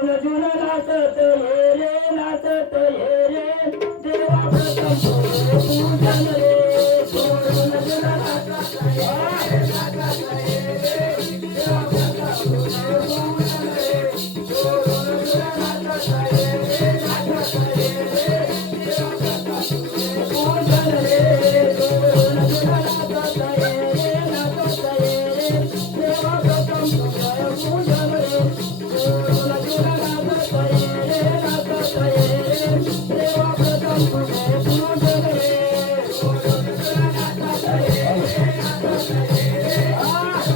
झुन झुन नाचत ये रे नाचत ये रे देवा प्रथम तुझे पूजन रे झुन झुन नाचत ये रे नाचत ये रे देवा प्रथम तुझे पूजन रे झुन झुन नाचत ये रे नाचत ये रे देवा प्रथम तुझे पूजन रे झुन झुन नाचत ये रे नाचत ये रे देवा प्रथम तुझे पूजन रे झुन झुन नाचत ये रे नाचत ये रे देवा प्रथम तुझे पूजन रे झुन झुन नाचत ये रे नाचत ये रे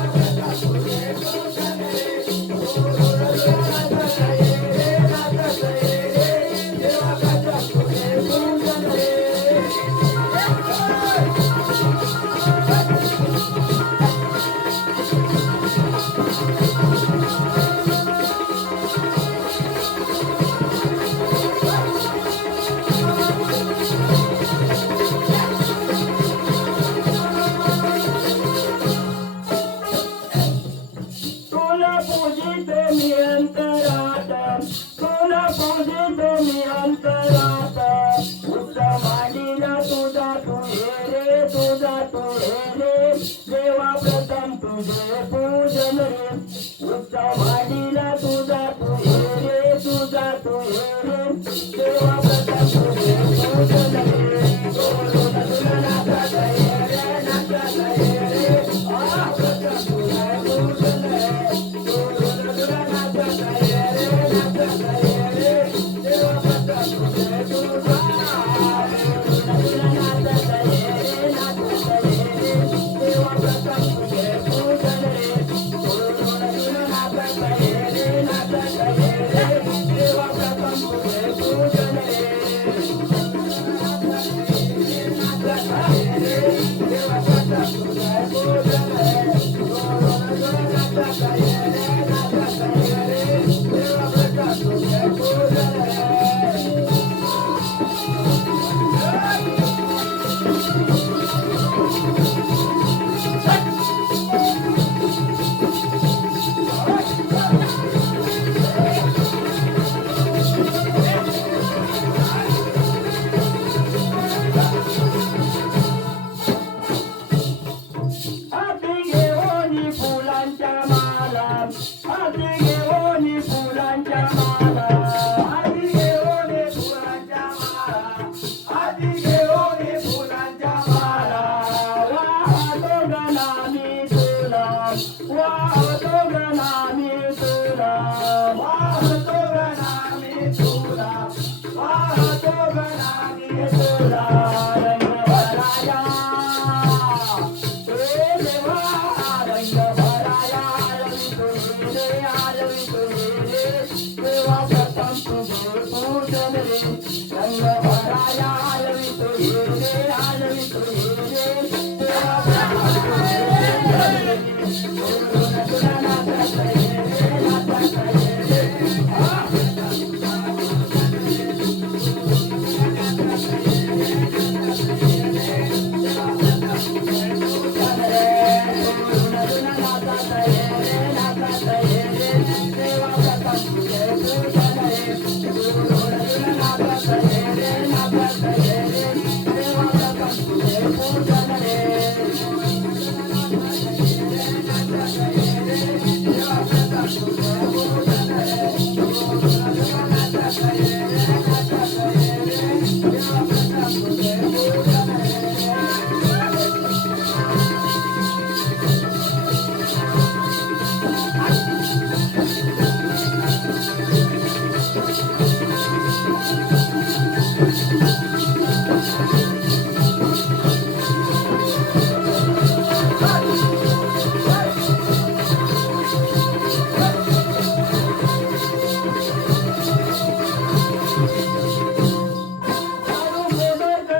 प्रथम तुझे पूजन रे झुन झुन नाचत ये रे नाचत ये रे देवा प्रथम तुझे पूजन रे तुला पूजितो मी अंतरात तुला पूजितो मी अंतरात उत्तमालीला तुझा तू हे रे तुझा तू हे रे देवा प्रथम तुझे पूजन रे उत्तमालीला तुझा तू हे रे तुझा तू हे रे देवा प्रथम तुझे पूजन रे झुन झुन नाचत ये रे नाचत ये रे प्रथम तुझे पूजन रे झुन झुन नाचत ये रे नाचत ये रे देवा प्रथम तुझे पूजन झुन झुन नाचत ये रे नाचत ये रे देवा प्रथम तुझे पूजन रे झुन झुन नाचत ये रे नाचत ये रे देवा प्रथम तुझे पूजन रे हाती घेऊन फुलांच्या माला हाती घेऊन फुलांच्या माला हाती घेऊन फुलांच्या माला हाती घेऊन फुलांच्या माला वाहतो गणामी तुला वाहतो गणामी तुला वाहतो गणामी तुला वाहतो गणामी तुला रंगभराया देवा प्रथम तुझे पूजन रे रंग भराया आलवी तुझे रे आलवी तुझे रे देवा प्रथम तुझे पूजन रे झुन झुन नाचत ये रे नाचत ये रे Thank you.